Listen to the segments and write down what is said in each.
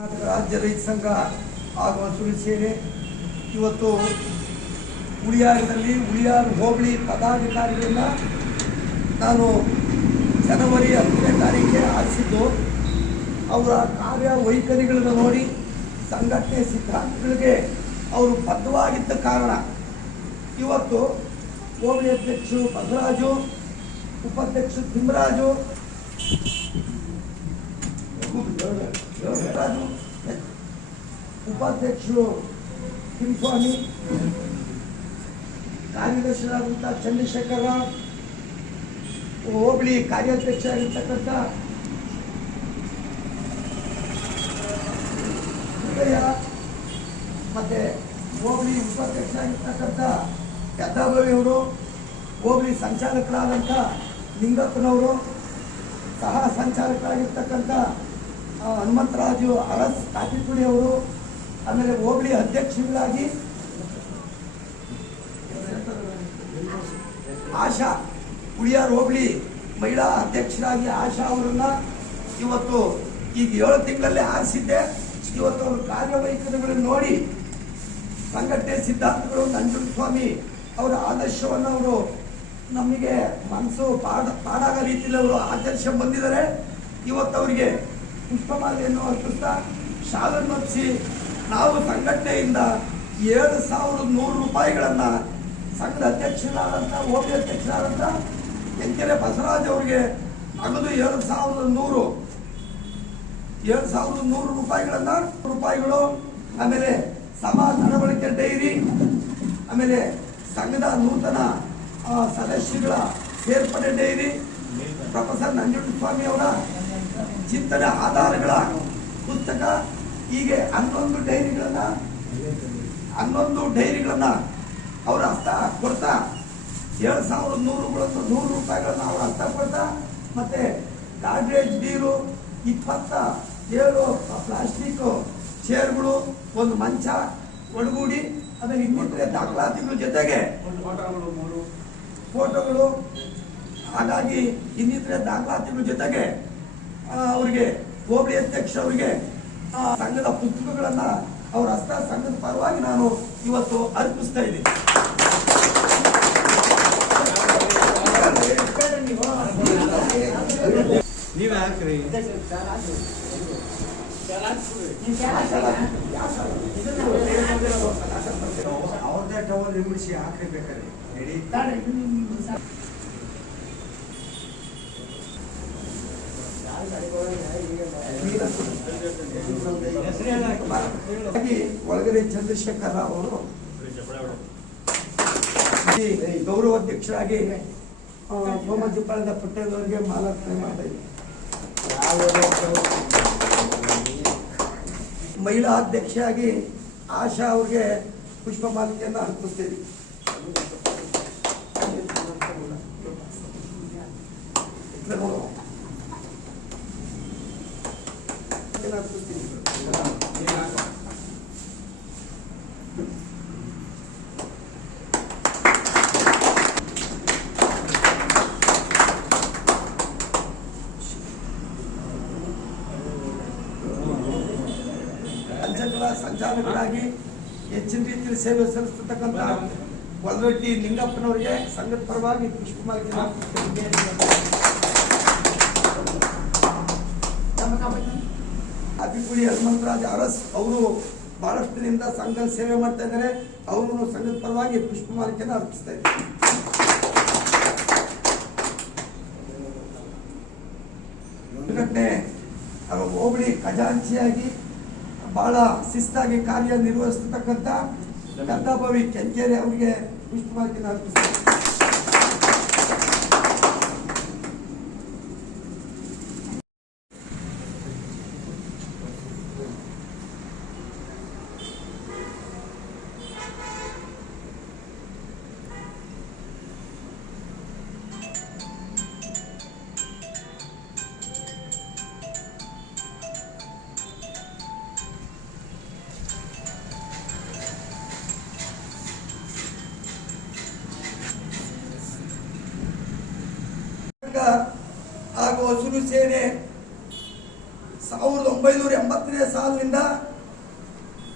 ರಾಜ್ಯ ರೈತ ಸಂಘ ಹಾಗೂ ಹಸುರು ಸೇನೆ ಇವತ್ತು ಉಳಿಯಾರದಲ್ಲಿ ಉಳಿಯಾರು ಹೋಬಳಿ ಪದಾಧಿಕಾರಿಗಳನ್ನ ನಾನು ಜನವರಿ ಹತ್ತನೇ ತಾರೀಕಿಗೆ ಆರಿಸಿದ್ದು. ಅವರ ಕಾರ್ಯ ವೈಖರಿಗಳನ್ನು ನೋಡಿ, ಸಂಘಟನೆ ಸಿದ್ಧಾಂತಗಳಿಗೆ ಅವರು ಬದ್ಧವಾಗಿದ್ದ ಕಾರಣ ಇವತ್ತು ಹೋಬಳಿ ಅಧ್ಯಕ್ಷರು ಬಸವರಾಜು, ಉಪಾಧ್ಯಕ್ಷರು ತಿಮ್ಮರಾಜು ರಾಜು ಉಪಾಧ್ಯಕ್ಷರು ತಿಮ್ಮಸ್ವಾಮಿ ಕಾರ್ಯದರ್ಶಿಯಾದಂಥ ಚಂದ್ರಶೇಖರ ಹೋಬಳಿ ಕಾರ್ಯಾಧ್ಯಕ್ಷ ಆಗಿರ್ತಕ್ಕಂಥ ಮತ್ತೆ ಹೋಬಳಿ ಉಪಾಧ್ಯಕ್ಷ ಆಗಿರ್ತಕ್ಕಂಥ ಅವರು ಹೋಬಳಿ ಸಂಚಾಲಕರಾದಂಥ ಲಿಂಗಪ್ಪನವರು ಸಹ ಸಂಚಾಲಕರಾಗಿರ್ತಕ್ಕಂಥ ಹನುಮಂತರಾಜು ಅರಸ್ ಕಾಟಿಪುಡಿ ಅವರು, ಆಮೇಲೆ ಹೋಬಳಿ ಅಧ್ಯಕ್ಷರಾಗಿ ಆಶಾ, ಉಳಿಯಾರ್ ಹೋಬಳಿ ಮಹಿಳಾ ಅಧ್ಯಕ್ಷರಾಗಿ ಆಶಾ ಅವರನ್ನ ಇವತ್ತು ಈಗ ಏಳು ತಿಂಗಳಲ್ಲೇ ಆರಿಸಿದ್ದೆ. ಇವತ್ತು ಅವ್ರ ಕಾರ್ಯವೈಖರಿಗಳನ್ನು ನೋಡಿ ಸಂಘಟನೆ ಸಿದ್ಧಾಂತಗಳು ನಂಜುಂಡಸ್ವಾಮಿ ಅವರ ಆದರ್ಶವನ್ನು ಅವರು ನಮಗೆ ಮನಸ್ಸು ಪಾಡ ಪಾಡಾಗ ರೀತಿಯಲ್ಲಿ ಅವರು ಆದರ್ಶ ಬಂದಿದ್ದಾರೆ. ಇವತ್ತು ಅವರಿಗೆ ಪುಷ್ಪಮಾಲೆಯನ್ನು ಅರ್ಪಿಸ್ತಾ ಶಾಲನ್ನು ಹಚ್ಚಿ ನಾವು ಸಂಘಟನೆಯಿಂದ ಏಳು ಸಾವಿರದ ನೂರು ರೂಪಾಯಿಗಳನ್ನು ಸಂಘದ ಅಧ್ಯಕ್ಷರಾದಂಥ, ಓಬಿ ಅಧ್ಯಕ್ಷರಾದಂಥ ಎಂಕೆರೆ ಬಸವರಾಜ್ ಅವರಿಗೆ ನಗದು ಏಳು ಸಾವಿರದ ನೂರು, ಏಳು ಸಾವಿರದ ನೂರು ರೂಪಾಯಿಗಳನ್ನು ರೂಪಾಯಿಗಳು, ಆಮೇಲೆ ಸಮಾಜ ನಡವಳಿಕೆ ಡೈರಿ, ಆಮೇಲೆ ಸಂಘದ ನೂತನ ಸದಸ್ಯಗಳ ಸೇರ್ಪಡೆ ಡೈರಿ, ಪ್ರೊಫೆಸರ್ ನಂಜುಂಡಸ್ವಾಮಿ ಅವರ ಚಿಂತನೆ ಆಧಾರಗಳ ಪುಸ್ತಕ ಹೀಗೆ ಹನ್ನೊಂದು ಡೈರಿಗಳನ್ನ ಹನ್ನೊಂದು ಡೈರಿಗಳನ್ನ ಅವರ ಹಸ್ತ ಕೊಡ್ತಾ, ಏಳು ಸಾವಿರದ ನೂರುಗಳನ್ನು ನೂರು ರೂಪಾಯಿಗಳನ್ನ ಅವರ ಹಸ್ತ ಕೊಡ್ತಾ, ಮತ್ತೆ ಗಾಡ್ರೇಜ್ ನೀರು ಇಪ್ಪತ್ತ ಏಳು ಪ್ಲಾಸ್ಟಿಕ್ ಚೇರ್ಗಳು, ಒಂದು ಮಂಚ ಒಡಗೂಡಿ ಅದನ್ನ ಇನ್ನಿತರೆ ದಾಖಲಾತಿಗಳ ಜೊತೆಗೆ ಫೋಟೋಗಳು. ಹಾಗಾಗಿ ಇನ್ನಿತರೆ ದಾಖಲಾತಿಗಳ ಜೊತೆಗೆ ಅವರಿಗೆ ಹೋಬಳಿ ಅಧ್ಯಕ್ಷ ಅವರಿಗೆ ಆ, ಸಂಘದ ಪುಸ್ತಕಗಳನ್ನ ಅವರ ಹಸ್ತ ಸಂಘದ ಪರವಾಗಿ ನಾನು ಇವತ್ತು ಅರ್ಪಿಸ್ತಾ ಇದ್ದೀನಿ. ನೀವೇ ಹಾಕ್ರಿ ಅವ್ರದ್ದೇ ಟವಲ್ ನಿಮಿಷಿ ಹಾಕ್ರಿ ಬೇಕಾದ್ರೆ. ಒಳಗಡೆ ಚಂದ್ರಶೇಖರ್ ರಾವ್ ಅವರು ಗೌರವಾಧ್ಯಕ್ಷರಾಗಿ ಸೋಮಜಿಪಾಳದ ಪಟೇಲ್ ಅವರಿಗೆ ಮಾಲಾರ್ಪಣೆ ಮಾಡಿದ್ದೀವಿ ಮಹಿಳಾ ಅಧ್ಯಕ್ಷೆಯಾಗಿ ಆಶಾ ಅವ್ರಿಗೆ ಪುಷ್ಪ ಮಾಲಿಕೆಯನ್ನು ಅರ್ಪಿಸ್ತೀವಿ. ಇತ್ಲ ಸಂಚಾಲಕರಾಗಿ ಹೆಚ್ಚಿನ ರೀತಿಯಲ್ಲಿ ಸೇವೆ ಸಲ್ಲಿಸತಕ್ಕಂಥ ಒಲರಟ್ಟಿ ಲಿಂಗಪ್ಪನವರಿಗೆ ಸಂಘದ ಪರವಾಗಿ ಕೃಷ್ಣಕುಮಾರ್ ಅಭಿಪುರಿ ಹನುಮಂತರಾಜ್ ಅರಸ್ ಅವರು ಬಹಳಷ್ಟು ಸಂಘದ ಸೇವೆ ಮಾಡ್ತಾ ಇದ್ದಾರೆ. ಅವರು ಸಂಘದ ಪರವಾಗಿ ಪುಷ್ಪಮಾಲಿಕೆಯನ್ನು ಅರ್ಪಿಸ್ತಾ ಇದ್ದಾರೆ ಹೋಬಳಿ ಖಜಾಂಚಿಯಾಗಿ ಬಹಳ ಶಿಸ್ತಾಗಿ ಕಾರ್ಯನಿರ್ವಹಿಸತಕ್ಕಂಥ ಗದ್ದಾಭವಿ ಕೆಂಚೇರಿ ಅವರಿಗೆ ಪುಷ್ಪಮಾಲಿಕೆಯನ್ನು ಅರ್ಪಿಸ್ತಾರೆ ಹಾಗೂ ಹಸಿರು ಸೇನೆ ಸಾವಿರದ ಒಂಬೈನೂರ ಎಂಬತ್ತನೇ ಸಾಲಿನಿಂದ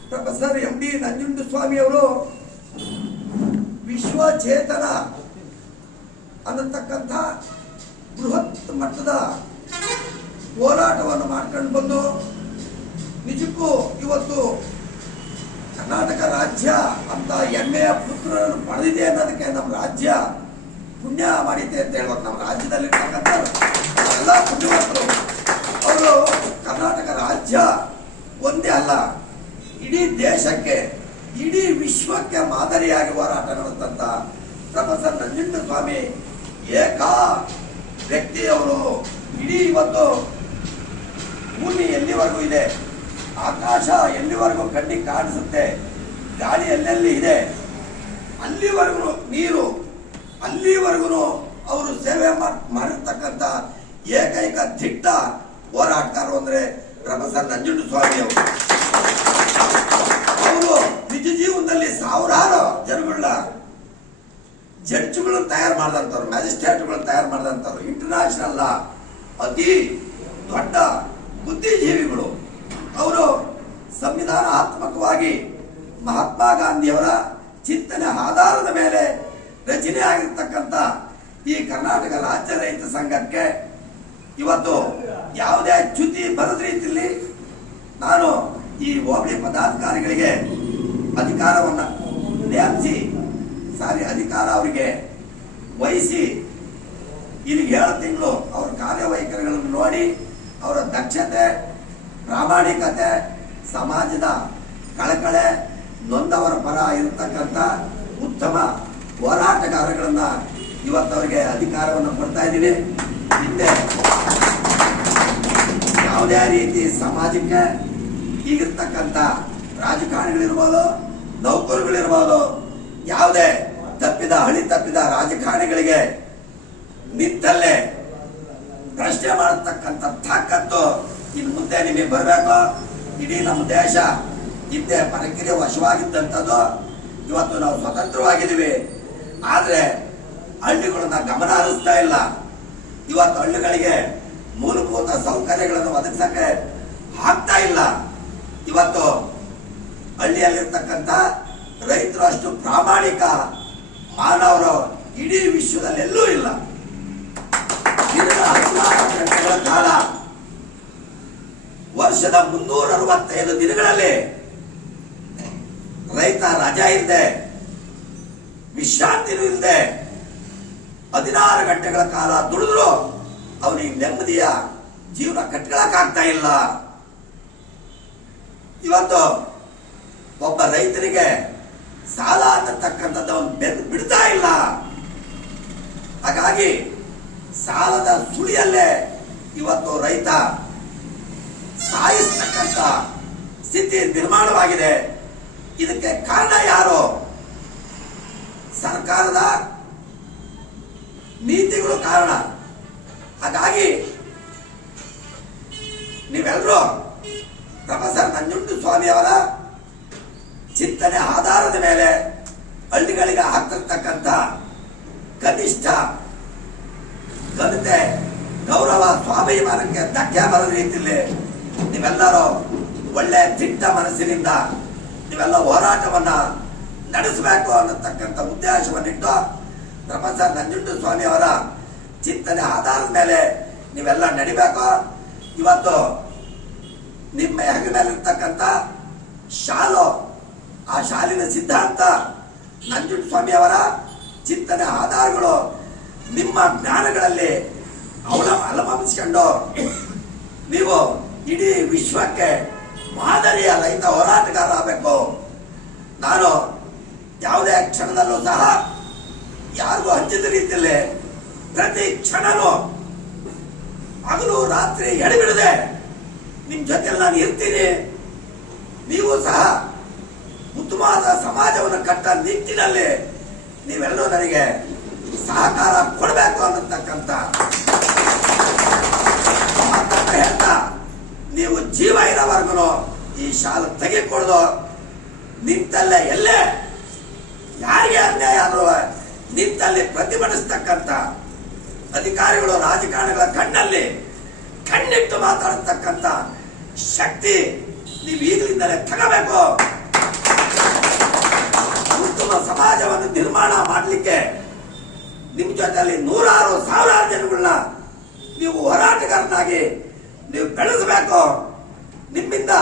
ಪ್ರೊಫೆಸರ್ ಎಂ ಡಿ ನಂಜುಂಡಸ್ವಾಮಿ ಅವರು ವಿಶ್ವಚೇತನ ಅನ್ನತಕ್ಕಂಥ ಬೃಹತ್ ಮಟ್ಟದ ಹೋರಾಟವನ್ನು ಮಾಡ್ಕೊಂಡು ಬಂದು ನಿಜಕ್ಕೂ ಇವತ್ತು ಕರ್ನಾಟಕ ರಾಜ್ಯ ಅಂತ ಹೆಮ್ಮೆಯ ಪುತ್ರರನ್ನು ಪಡೆದಿದೆ ಅನ್ನೋದಕ್ಕೆ ನಮ್ಮ ರಾಜ್ಯ ಪುಣ್ಯ ಮಾಡಿದ್ದೆ ಅಂತ ಹೇಳ್ಬೇಕು ನಮ್ಮ ರಾಜ್ಯದಲ್ಲಿರ್ತಕ್ಕಂಥ ಎಲ್ಲ ಪುಣ್ಯವಂತರು. ಅವರು ಕರ್ನಾಟಕ ರಾಜ್ಯ ಒಂದೇ ಅಲ್ಲ, ಇಡೀ ದೇಶಕ್ಕೆ, ಇಡೀ ವಿಶ್ವಕ್ಕೆ ಮಾದರಿಯಾಗಿ ಹೋರಾಟ ನಡೆದಂತ ಪ್ರೊಫೆಸರ್ ನಂಜುಂಡ ಸ್ವಾಮಿ ಏಕಾ ವ್ಯಕ್ತಿಯವರು ಇಡೀ ಇವತ್ತು ಭೂಮಿ ಎಲ್ಲಿವರೆಗೂ ಇದೆ, ಆಕಾಶ ಎಲ್ಲಿವರೆಗೂ ಕಣ್ಣಿಗೆ ಕಾಣಿಸುತ್ತೆ, ಗಾಳಿ ಎಲ್ಲೆಲ್ಲಿ ಇದೆ, ಅಲ್ಲಿವರೆಗೂ ನೀರು ಅಲ್ಲಿವರೆಗೂ ಅವರು ಸೇವೆ ಮಾಡ್- ಮಾಡಿರ್ತಕ್ಕಂಥ ಏಕೈಕ ದಿಟ್ಟ ಹೋರಾಟಗಾರರು ಅಂದ್ರೆ ನಂಜುಂಡು ಸ್ವಾಮಿ ಅವರು. ಅವರು ನಿಜ ಜೀವನದಲ್ಲಿ ಸಾವಿರಾರು ಜನಗಳನ್ನ ಜಡ್ಜ್ಗಳನ್ನ ತಯಾರು ಮಾಡಿದಂಥವ್ರು ಮ್ಯಾಜಿಸ್ಟ್ರೇಟ್ಗಳನ್ನು ತಯಾರು ಮಾಡಿದಂಥವ್ರು ಇಂಟರ್ನ್ಯಾಷನಲ್ ಅತಿ ದೊಡ್ಡ ಬುದ್ಧಿಜೀವಿಗಳು. ಅವರು ಸಂವಿಧಾನಾತ್ಮಕವಾಗಿ ಮಹಾತ್ಮ ಗಾಂಧಿಯವರ ಚಿಂತನೆ ಆಧಾರದ ಮೇಲೆ ರಚನೆ ಆಗಿರ್ತಕ್ಕಂಥ ಈ ಕರ್ನಾಟಕ ರಾಜ್ಯ ರೈತ ಸಂಘಕ್ಕೆ ಇವತ್ತು ಯಾವುದೇ ಚ್ಯುತಿ ಬರದ ರೀತಿಯಲ್ಲಿ ನಾನು ಈ ಹೋಬಳಿ ಪದಾಧಿಕಾರಿಗಳಿಗೆ ಅಧಿಕಾರವನ್ನ ನೇಮಿಸಿ, ಸಾರಿ ಅಧಿಕಾರ ಅವರಿಗೆ ವಹಿಸಿ, ಇಲ್ಲಿಗೆ ಏಳು ತಿಂಗಳು ಅವರ ಕಾರ್ಯವೈಖರಿಗಳನ್ನು ನೋಡಿ, ಅವರ ದಕ್ಷತೆ, ಪ್ರಾಮಾಣಿಕತೆ, ಸಮಾಜದ ಕಳಕಳೆ ನೊಂದವರ ಪರ ಇರತಕ್ಕಂಥ ಉತ್ತಮ ಹೋರಾಟಗಾರಗಳನ್ನ ಇವತ್ತವರಿಗೆ ಅಧಿಕಾರವನ್ನು ಕೊಡ್ತಾ ಇದ್ದೀನಿ ಹಿಂದೆ ಯಾವುದೇ ರೀತಿ ಸಮಾಜಕ್ಕೆ ಈಗಿರ್ತಕ್ಕಂಥ ರಾಜಕಾರಣಿಗಳಿರ್ಬೋದು ನೌಕರುಗಳಿರ್ಬೋದು ಯಾವುದೇ ತಪ್ಪಿದ, ಹಳಿ ತಪ್ಪಿದ ರಾಜಕಾರಣಿಗಳಿಗೆ ನಿಂತಲ್ಲೇ ಪ್ರಶ್ನೆ ಮಾಡತಕ್ಕಂಥ ತಾಕತ್ತು ಇನ್ನು ಮುಂದೆ ನಿಮಗೆ ಬರಬೇಕು. ಇಡೀ ನಮ್ಮ ದೇಶ ಹಿಂದೆ ಪರಕಿರೆ ವಶವಾಗಿದ್ದಂಥದ್ದು. ಇವತ್ತು ನಾವು ಸ್ವತಂತ್ರವಾಗಿದ್ದೀವಿ. ಆದ್ರೆ ಹಳ್ಳಿಗಳನ್ನ ಗಮನ ಹರಿಸ್ತಾ ಇಲ್ಲ. ಇವತ್ತು ಹಳ್ಳಿಗಳಿಗೆ ಮೂಲಭೂತ ಸೌಕರ್ಯಗಳನ್ನು ಒದಗಿಸಕ್ಕೆ ಆಗ್ತಾ ಇಲ್ಲ. ಇವತ್ತು ಹಳ್ಳಿಯಲ್ಲಿರ್ತಕ್ಕಂಥ ರೈತರು ಅಷ್ಟು ಪ್ರಾಮಾಣಿಕ, ಮಾನವರು ಇಡೀ ವಿಶ್ವದಲ್ಲಿ ಎಲ್ಲೂ ಇಲ್ಲ ಗಂಟೆಗಳ ಕಾಲ ವರ್ಷದ ಮುನ್ನೂರ ಅರವತ್ತೈದು ದಿನಗಳಲ್ಲಿ ರೈತ ರಜಾ ಇಲ್ಲದೆ ವಿಶ್ರಾಂತಿನೂ ಇಲ್ಲದೆ ಹದಿನಾರು ಗಂಟೆಗಳ ಕಾಲ ದುಡಿದ್ರು. ಅವನಿಗೆ ನೆಮ್ಮದಿಯ ಜೀವನ ಕಟ್ಕೊಳಕ್ಕಾಗ್ತಾ ಇಲ್ಲ. ಇವತ್ತು ಒಬ್ಬ ರೈತರಿಗೆ ಸಾಲ ಅನ್ನತಕ್ಕಂಥದ್ದು ಅವನು ಬೆಂದು ಬಿಡ್ತಾ ಇಲ್ಲ. ಹಾಗಾಗಿ ಸಾಲದ ಸುಳಿಯಲ್ಲೇ ಇವತ್ತು ರೈತ ಸಾಯಿಸ್ತಕ್ಕಂಥ ಸ್ಥಿತಿ ನಿರ್ಮಾಣವಾಗಿದೆ. ಇದಕ್ಕೆ ಕಾರಣ ಯಾರು? ಸರ್ಕಾರದ ನೀತಿಗಳು ಕಾರಣ. ಹಾಗಾಗಿ ನೀವೆಲ್ಲರೂ ಪ್ರೊಫೆಸರ್ ನಂಜುಂಡು ಸ್ವಾಮಿ ಅವರ ಚಿಂತನೆ ಆಧಾರದ ಮೇಲೆ ಹಳ್ಳಿಗಳಿಗೆ ಹಾಕ್ತಿರ್ತಕ್ಕಂಥ ಕನಿಷ್ಠ ಘನತೆ ಗೌರವ, ಸ್ವಾಭಿಮಾನಕ್ಕೆ ಧಕ್ಕೆ ಬರೋ ರೀತಿಯಲ್ಲಿ ನೀವೆಲ್ಲರೂ ಒಳ್ಳೆ ದಿಟ್ಟ ಮನಸ್ಸಿನಿಂದ ನೀವೆಲ್ಲ ಹೋರಾಟವನ್ನ ನಡೆಸಬೇಕು ಅನ್ನತಕ್ಕಂಥ ಉದ್ದೇಶವನ್ನಿಟ್ಟು ಪ್ರಪಂಚ ನಂಜುಂಡು ಸ್ವಾಮಿ ಅವರ ಚಿಂತನೆ ಆಧಾರದ ಮೇಲೆ ನೀವೆಲ್ಲ ನಡಿಬೇಕು. ಇವತ್ತು ನಿಮ್ಮ ಹೆಗಲಿನಲ್ಲಿರ್ತಕ್ಕಂಥ ಶಾಲು, ಆ ಶಾಲಿನ ಸಿದ್ಧಾಂತ ನಂಜುಂಡ ಸ್ವಾಮಿಯವರ ಚಿಂತನೆ ಆಧಾರಗಳು ನಿಮ್ಮ ಜ್ಞಾನಗಳಲ್ಲಿ ಅವಳ ಅಲಂಬಿಸ್ಕೊಂಡು ನೀವು ಇಡೀ ವಿಶ್ವಕ್ಕೆ ಮಾದರಿಯ ರೈತ ಹೋರಾಟಗಾರ ಆಗಬೇಕು ನಾನು ಯಾವುದೇ ಕ್ಷಣದಲ್ಲೂ ಸಹ ಯಾರಿಗೂ ಹಂಚಿದ ರೀತಿಯಲ್ಲಿ ಪ್ರತಿ ಕ್ಷಣನೂ ಹಗಲು ರಾತ್ರಿ ಎಡೆಬಿಡದೆ ನಿಮ್ ಜೊತೆ ನಾನು ಇರ್ತೀನಿ. ನೀವು ಸಹ ಉತ್ತಮವಾದ ಸಮಾಜವನ್ನು ಕಟ್ಟ ನಿಟ್ಟಿನಲ್ಲಿ ನೀವೆಲ್ಲರೂ ನನಗೆ ಸಹಕಾರ ಕೊಡಬೇಕು ಅನ್ನತಕ್ಕಂಥ ಮಾತನ್ನ ಹೇಳ್ತಾ ನೀವು ಜೀವ ಇರೋವರೆಗೂ ಈ ಶಾಲೆ ತೆಗೆಕೊಡ್ದು ನಿಂತಲ್ಲೇ ಎಲ್ಲೇ ಯಾರಿಗೆ ಅನ್ಯಾಯ ಅನ್ನುವ ನಿಂತಲ್ಲಿ ಪ್ರತಿಭಟಿಸ್ತಕ್ಕಂಥ ಅಧಿಕಾರಿಗಳು, ರಾಜಕಾರಣಿಗಳ ಕಣ್ಣಲ್ಲಿ ಕಣ್ಣಿಟ್ಟು ಮಾತಾಡತಕ್ಕಂಥ ಶಕ್ತಿ ನೀವು ಈಗಲಿಂದಲೇ ತಗಬೇಕು. ಉತ್ತಮ ಸಮಾಜವನ್ನು ನಿರ್ಮಾಣ ಮಾಡಲಿಕ್ಕೆ ನಿಮ್ಮ ಜೊತೆಯಲ್ಲಿ ನೂರಾರು ಸಾವಿರಾರು ಜನಗಳನ್ನ ನೀವು ಹೋರಾಟಗಾರನಾಗಿ ನೀವು ಬೆಳೆಸಬೇಕು. ನಿಮ್ಮಿಂದ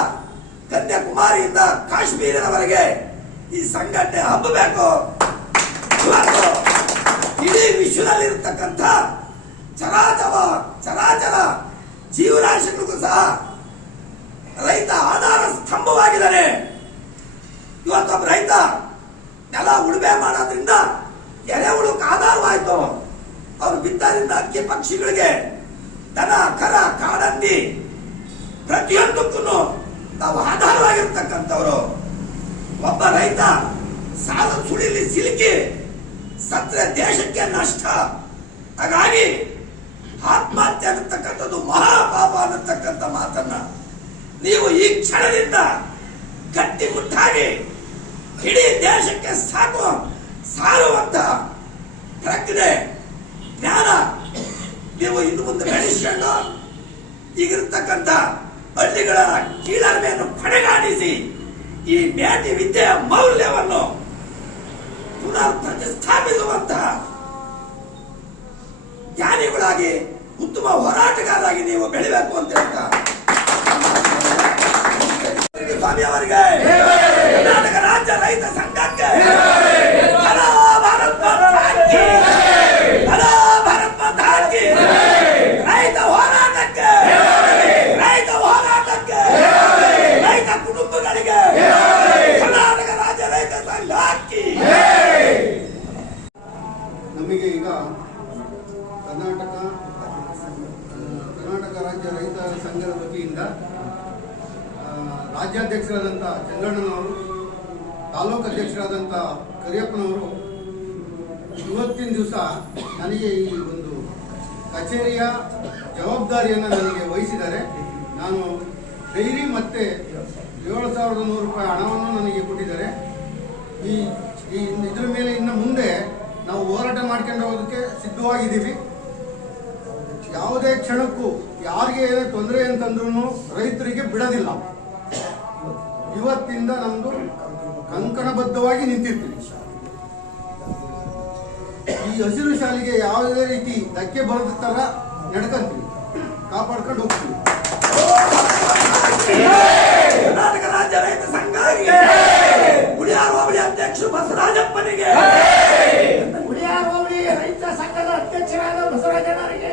ಕನ್ಯಾಕುಮಾರಿಯಿಂದ ಕಾಶ್ಮೀರದವರೆಗೆ ಈ ಸಂಘಟನೆ ಹಬ್ಬಬೇಕು. ಇವತ್ತು ವಿಶ್ವದಲ್ಲಿ ಇರತಕ್ಕಂಥ ಚರಾಚರ ಚರಾಚರ ಜೀವರಾಶಿಗಳಿಗೂ ಸಹ ರೈತ ಆಧಾರ ಸ್ತಂಭವಾಗಿದ್ದಾನೆ. ಇವತ್ತೊಬ್ಬ ರೈತ ನೆಲ ಉಳುಮೆ ಮಾಡೋದ್ರಿಂದ ಎರೆಹುಳಕ್ಕೆ ಆಧಾರವಾಯಿತು. ಅವ್ರು ಬಿದ್ದರಿಂದ ಅಕ್ಕಿ ಪಕ್ಷಿಗಳಿಗೆ ದನ, ಕರ ಕಾಡಂದಿ ಪ್ರತಿಯೊಂದಕ್ಕೂ ನಾವು ಆಧಾರವಾಗಿರ್ತಕ್ಕಂಥವ್ರು. ಒಬ್ಬ ರೈತ ಸಾಲದ ಸುಳಿಲಿ ಸಿಲುಕಿ ಸತ್ರೆ ದೇಶಕ್ಕೆ ನಷ್ಟ. ಹಾಗಾಗಿ ಆತ್ಮಹತ್ಯೆ ಅನ್ನತಕ್ಕಂಥದ್ದು ಮಹಾಪಾಪ ಅನ್ನತಕ್ಕಂಥ ಮಾತನ್ನ ನೀವು ಈ ಕ್ಷಣದಿಂದ ಗಟ್ಟಿ ಮುಟ್ಟಾಗಿ ಇಡೀ ದೇಶಕ್ಕೆ ಸಾಕು ಸಾರುವಂತ ಪ್ರಜ್ಞೆ, ಜ್ಞಾನ ನೀವು ಇನ್ನು ಮುಂದೆ ಬೆಳೆಸಿಕೊಂಡು ಈಗಿರ್ತಕ್ಕಂಥ ಹಳ್ಳಿಗಳ ಕೀಳರಿಮೆಯನ್ನು ಕಡೆಗಾಣಿಸಿ. ಈ ಮೇಟಿ ವಿದ್ಯೆಯ ಮೌಲ್ಯವನ್ನು ಪುನರ್ ಪ್ರತಿಷ್ಠಾಪಿಸುವಂತಹ ಜ್ಞಾನಿಗಳಾಗಿ, ಉತ್ತಮ ಹೋರಾಟಗಾರರಾಗಿ ನೀವು ಬೆಳಿಬೇಕು ಅಂತ ಹೇಳ್ತಾ. ಸ್ವಾಮಿ ಅವರಿಗೆ, ಕರ್ನಾಟಕ ರಾಜ್ಯ ರೈತ ಸಂಘಕ್ಕೆ ರಾಜ್ಯಾಧ್ಯಕ್ಷರಾದಂಥ ಚಂದ್ರಣ್ಣನವರು ತಾಲೂಕು ಅಧ್ಯಕ್ಷರಾದಂಥ ಕರಿಯಪ್ಪನವರು, ಇವತ್ತಿನ ದಿವಸ ನನಗೆ ಈ ಒಂದು ಕಚೇರಿಯ ಜವಾಬ್ದಾರಿಯನ್ನು ನನಗೆ ವಹಿಸಿದ್ದಾರೆ. ನಾನು ಡೈರಿ ಮತ್ತೆ ಏಳು ಸಾವಿರದ ನೂರು ರೂಪಾಯಿ ಹಣವನ್ನು ನನಗೆ ಕೊಟ್ಟಿದ್ದಾರೆ. ಈ ಈ ಇದ್ರ ಮೇಲೆ ಇನ್ನು ಮುಂದೆ ನಾವು ಹೋರಾಟ ಮಾಡ್ಕೊಂಡು ಹೋಗೋದಕ್ಕೆ ಸಿದ್ಧವಾಗಿದ್ದೀವಿ. ಯಾವುದೇ ಕ್ಷಣಕ್ಕೂ ಯಾರಿಗೆ ಏನೇ ತೊಂದರೆ ಅಂತಂದ್ರೂ ರೈತರಿಗೆ ಬಿಡೋದಿಲ್ಲ. ಇವತ್ತಿಂದ ನಮ್ದು ಕಂಕಣಬದ್ಧವಾಗಿ ನಿಂತಿರ್ತೀವಿ. ಈ ಹಸಿರು ಶಾಲೆಗೆ ಯಾವುದೇ ರೀತಿ ಧಕ್ಕೆ ಬರದ ತರ ಕಾಪಾಡ್ಕೊಂಡು ಹೋಗ್ತೀವಿ. ಕರ್ನಾಟಕ ರಾಜ್ಯ ರೈತ ಸಂಘಕ್ಕೆ ಗುಡಿಯಾರ ಹೋಬಳಿ ಅಧ್ಯಕ್ಷರು ಬಸವರಾಜಪ್ಪನಿಗೆ ಗುಡಿಯಾರ ಹೋಬಳಿ ರೈತ ಸಂಘದ ಅಧ್ಯಕ್ಷರಾದ ಬಸವರಾಜನವರಿಗೆ